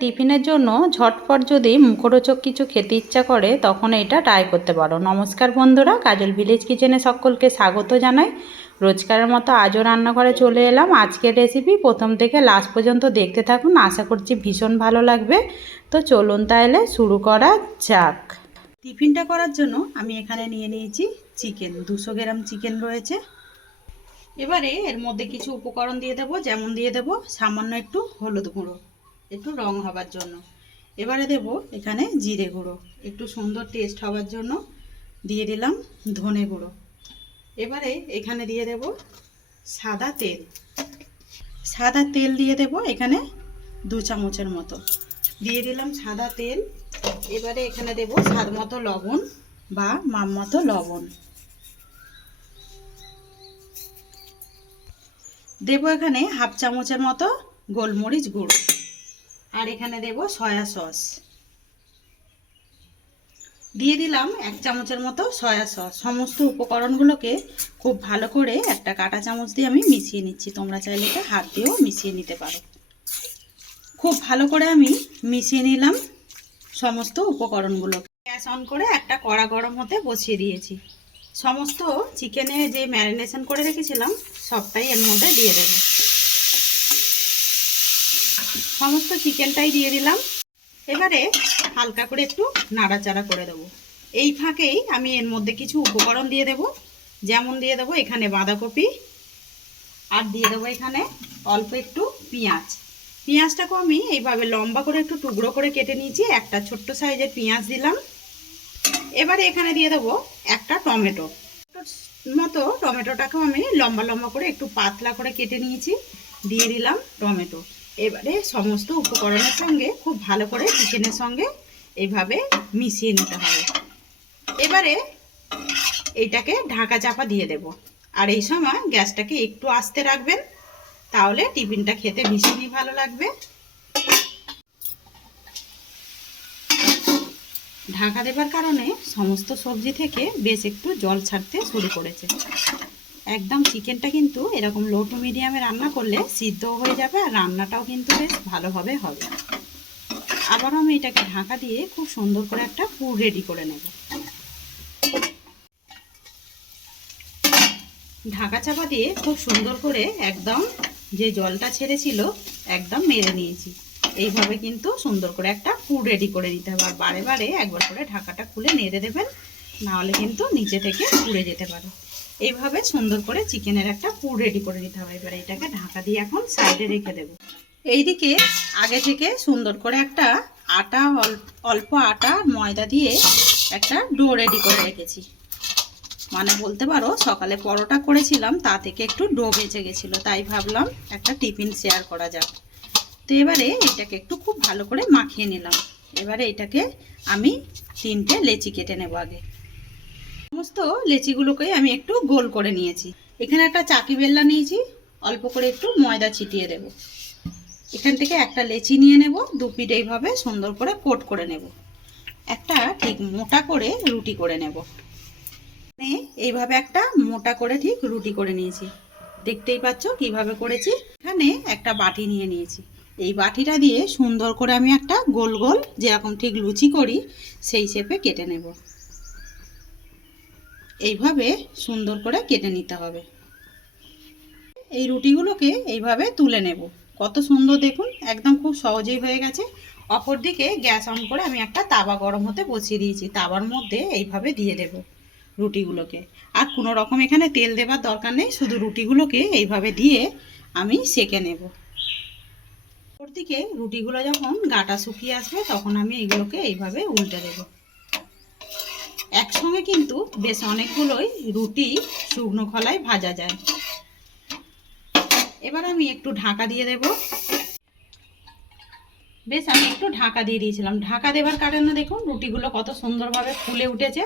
টিফিনের জন্য ঝটপট যদি মুখরোচক কিছু খেতে ইচ্ছা করে, তখন এটা ট্রাই করতে পারো। নমস্কার বন্ধুরা, কাজল ভিলেজ কিচেনে সকলকে স্বাগত জানাই। রোজকারের মতো আজও রান্নাঘরে চলে এলাম। আজকের রেসিপি প্রথম থেকে লাস্ট পর্যন্ত দেখতে থাকুন। আশা করছি ভীষণ ভালো লাগবে। তো চলুন তাহলে শুরু করা যাক। টিফিনটা করার জন্য আমি এখানে নিয়ে নিয়েছি চিকেন দুশো গ্রাম চিকেন রয়েছে। এবারে এর মধ্যে কিছু উপকরণ দিয়ে দেবো। যেমন দিয়ে দেবো সামান্য একটু হলুদ গুঁড়ো। একটু রং হবার জন্য। এবারে দেব এখানে জিরে গুঁড়ো। একটু সুন্দর টেস্ট হবার জন্য দিয়ে দিলাম ধনে গুঁড়ো। এবারে এখানে দিয়ে দেব সাদা তেল। সাদা তেল দিয়ে দেব এখানে দু চামচের মতো। দিয়ে দিলাম সাদা তেল। এবারে এখানে দেব স্বাদ মতো লবণ বা মাম মতো লবণ। দেব এখানে হাফ চামচের মতো গোলমরিচ গুঁড়ো। আর এখানে দেব সয়া সস। দিয়ে দিলাম এক চামচের মতো সয়া সস। সমস্ত উপকরণগুলোকে খুব ভালো করে একটা কাঁটা চামচ দিয়ে আমি মিশিয়ে নিচ্ছি। তোমরা চাইলে এটা হাত দিয়েও মিশিয়ে নিতে পারো। খুব ভালো করে আমি মিশিয়ে নিলাম সমস্ত উপকরণগুলো। গ্যাস অন করে একটা কড়া গরম হতে বসিয়ে দিয়েছি। সমস্ত চিকেনে যে ম্যারিনেশন করে রেখেছিলাম, সবটাই এর মধ্যে দিয়ে দেবো। সমস্ত চিকেনটাই দিয়ে দিলাম। এবারে হালকা করে একটু নাড়াচাড়া করে দেবো। এই ফাঁকেই আমি এর মধ্যে কিছু উপকরণ দিয়ে দেব। যেমন দিয়ে দেবো এখানে বাঁধাকপি আর দিয়ে দেবো এখানে অল্প একটু পেঁয়াজ। পেঁয়াজটাকেও আমি এইভাবে লম্বা করে একটু টুকরো করে কেটে নিয়েছি, একটা ছোট্ট সাইজের পেঁয়াজ দিলাম। এবারে এখানে দিয়ে দেবো একটা টমেটো। মতো টমেটোটাকেও আমি লম্বা লম্বা করে একটু পাতলা করে কেটে নিয়েছি। দিয়ে দিলাম টমেটো। এবারে সমস্ত উপকরণের সঙ্গে খুব ভালো করে চিকেনের সঙ্গে এইভাবে মিশিয়ে নিতে হবে। এবারে এইটাকে ঢাকা চাপা দিয়ে দেব। আর এই সময় গ্যাসটাকে একটু আস্তে রাখবেন, তাহলে টিফিনটা খেতে ভীষণই ভালো লাগবে। ঢাকা দেবার কারণে সমস্ত সবজি থেকে বেশ একটু জল ছাড়তে শুরু করেছে। একদম চিকেনটা কিন্তু এরকম লো টু মিডিয়ামে রান্না করলে সিদ্ধ হয়ে যাবে আর রান্নাটাও কিন্তু বেশ ভালোভাবে হবে। আবারও আমি এটাকে ঢাকা দিয়ে খুব সুন্দর করে একটা পুর রেডি করে নেব। ঢাকা চাপা দিয়ে খুব সুন্দর করে একদম যে জলটা ছেড়েছিল একদম মেরে নিয়েছি। এইভাবে কিন্তু সুন্দর করে একটা পুর রেডি করে নিতে হবে। আর বারে বারে একবার করে ঢাকাটা খুলে নেড়ে দেবেন, নাহলে কিন্তু নিচে থেকে পুড়ে যেতে পারে। এইভাবে সুন্দর করে চিকেনের একটা পুর রেডি করে নিতে হবে। এবারে এটাকে ঢাকা দিয়ে এখন সাইডে রেখে দেব। এইদিকে আগে থেকে সুন্দর করে একটা আটা অল্প আটা, ময়দা দিয়ে একটা ডো রেডি করে রেখেছি। মানে বলতে পারো, সকালে পরোটা করেছিলাম, তা থেকে একটু ডো বেঁচে গেছিল। তাই ভাবলাম একটা টিফিন শেয়ার করা যাক। তো এবারে এটাকে একটু খুব ভালো করে মাখিয়ে নিলাম। এবারে এটাকে আমি তিনটে লেচি কেটে নেব আগে। সমস্ত লেচিগুলোকে আমি একটু গোল করে নিয়েছি। এখানে একটা চাকি বেল্লা নিয়েছি, অল্প করে একটু ময়দা ছিটিয়ে দেব। এখান থেকে একটা লেচি নিয়ে নেব, দু পিঠ এইভাবে সুন্দর করে কোট করে নেব। একটা ঠিক মোটা করে রুটি করে নেব। এইভাবে একটা মোটা করে ঠিক রুটি করে নিয়েছি। দেখতেই পাচ্ছ কীভাবে করেছি? এখানে একটা বাটি নিয়ে নিয়েছি। এই বাটিটা দিয়ে সুন্দর করে আমি একটা গোল গোল যেরকম ঠিক লুচি করি, সেই শেপে কেটে নেব। এইভাবে সুন্দর করে কেটে নিতে হবে। এই রুটিগুলোকে এইভাবে তুলে নেব। কত সুন্দর দেখুন, একদম খুব সহজেই হয়ে গেছে। অপর দিকে গ্যাস অন করে আমি একটা তাওয়া গরম হতে বসিয়ে দিয়েছি। তাবার মধ্যে এইভাবে দিয়ে দেব রুটিগুলোকে। আর কোনো রকম এখানে তেল দেবার দরকার নেই, শুধু রুটিগুলোকে এইভাবে দিয়ে আমি সেকে নেব। অপর দিকে রুটিগুলো যখন গাটা শুকিয়ে আসবে, তখন আমি এইগুলোকে এইভাবে উল্টে দেবো। একসঙ্গে কিন্তু বেশ অনেকগুলোই রুটি, শুকনো খলায় ভাজা যায়। এবার আমি একটু ঢাকা দিয়ে দেব। বেশ, আমি একটু ঢাকা দিয়ে দিয়েছিলাম। ঢাকা দেওয়ার কারণে দেখুন, রুটিগুলো কত সুন্দরভাবে ফুলে উঠেছে।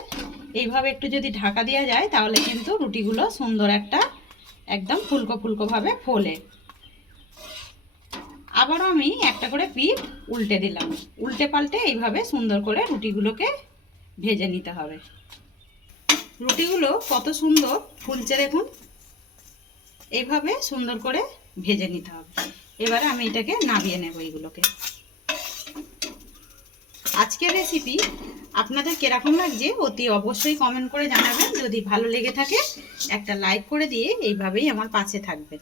এইভাবে একটু যদি ঢাকা দেওয়া যায়, তাহলে কিন্তু রুটিগুলো সুন্দর একটা একদম ফুলকো ফুলকোভাবে ফোলে। আবারও আমি একটা করে পিঠ উল্টে দিলাম। উল্টে পাল্টে এইভাবে সুন্দর করে রুটিগুলোকে ভেজে নিতে হবে। রুটিগুলো কত সুন্দর ফুলছে দেখুন। এইভাবে সুন্দর করে ভেজে নিতে হবে। এবারে আমি এটাকে নামিয়ে নেব এইগুলোকে আজকের রেসিপি আপনাদের কীরকম লাগছে অতি অবশ্যই কমেন্ট করে জানাবেন। যদি ভালো লেগে থাকে, একটা লাইক করে দিয়ে এইভাবেই আমার পাশে থাকবেন।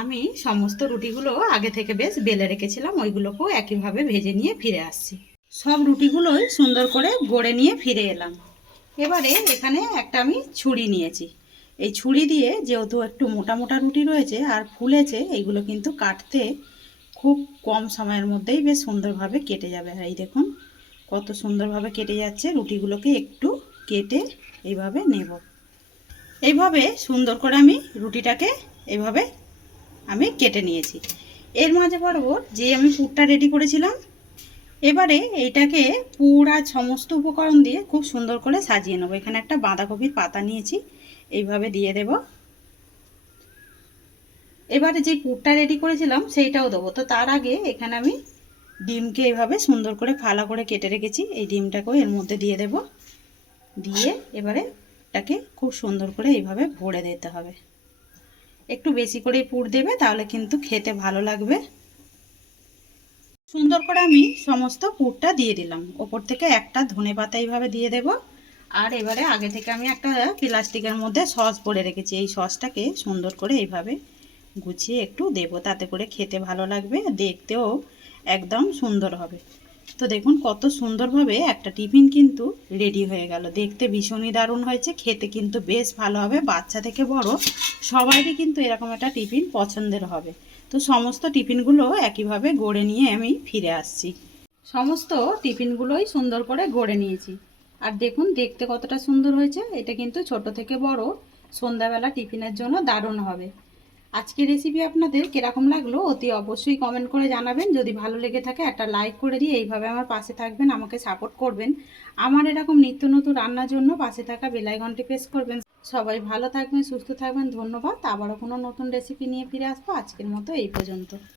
আমি সমস্ত রুটিগুলো আগে থেকে বেশ বেলে রেখেছিলাম, ওইগুলোকেও একইভাবে ভেজে নিয়ে ফিরে আসছি। সব রুটিগুলোই সুন্দর করে গড়ে নিয়ে ফিরে এলাম। এবারে এখানে একটা আমি ছুরি নিয়েছি। এই ছুরি দিয়ে যেহেতু একটু মোটা মোটা রুটি রয়েছে আর ফুলেছে, এইগুলো কিন্তু কাটতে খুব কম সময়ের মধ্যেই বেশ সুন্দরভাবে কেটে যাবে। আর এই দেখুন, কত সুন্দরভাবে কেটে যাচ্ছে। রুটিগুলোকে একটু কেটে এইভাবে নেব। এইভাবে সুন্দর করে আমি রুটিটাকে এইভাবে আমি কেটে নিয়েছি। এর মাঝে বরাবর যে আমি পুরটা রেডি করেছিলাম এবারে এইটাকে পুর সমস্ত উপকরণ দিয়ে খুব সুন্দর করে সাজিয়ে নেব। এখানে একটা বাঁধাকপির পাতা নিয়েছি, এইভাবে দিয়ে দেব। এবারে যে পুরটা রেডি করেছিলাম, সেইটাও দেবো। তো তার আগে এখানে আমি ডিমকে এইভাবে সুন্দর করে ফালা করে কেটে রেখেছি। এই ডিমটাকেও এর মধ্যে দিয়ে দেব। দিয়ে এবারে এটাকে খুব সুন্দর করে এইভাবে ভরে দিতে হবে। একটু বেশি করেই পুর দেবে, তাহলে কিন্তু খেতে ভালো লাগবে। সুন্দর করে আমি সমস্ত পুরটা দিয়ে দিলাম। ওপর থেকে একটা ধনে পাতা এইভাবে দিয়ে দেব। আর এবারে আগে থেকে আমি একটা প্লাস্টিকের মধ্যে সস পরে রেখেছি। এই সসটাকে সুন্দর করে এইভাবে গুছিয়ে একটু দেব। তাতে করে খেতে ভালো লাগবে, দেখতেও একদম সুন্দর হবে। তো দেখুন কত সুন্দরভাবে একটা টিফিন কিন্তু রেডি হয়ে গেল। দেখতে ভীষণই দারুণ হয়েছে, খেতে কিন্তু বেশ ভালো হবে। বাচ্চা থেকে বড় সবাইকে কিন্তু এরকম একটা টিফিন পছন্দের হবে। তো সমস্ত টিফিনগুলো একইভাবে গড়ে নিয়ে আমি ফিরে আসছি। সমস্ত টিফিনগুলোই সুন্দর করে গড়ে নিয়েছি। আর দেখুন, দেখতে কতটা সুন্দর হয়েছে। এটা কিন্তু ছোট থেকে বড়। সন্ধ্যাবেলা টিফিনের জন্য দারুণ হবে। আজকের রেসিপি আপনাদের কীরকম লাগল অতি অবশ্যই কমেন্ট করে জানাবেন। যদি ভালো লেগে থাকে, একটা লাইক করে দিয়ে এইভাবে আমার পাশে থাকবেন, আমাকে সাপোর্ট করবেন। আমার এরকম নিত্য নতুন রান্নার জন্য পাশে থাকা বেলাই ঘন্টি প্রেস করবেন। সবাই ভালো থাকবেন, সুস্থ থাকবেন, ধন্যবাদ। আবারও কোনো নতুন রেসিপি নিয়ে ফিরে আসব আজকের মতো এই পর্যন্ত।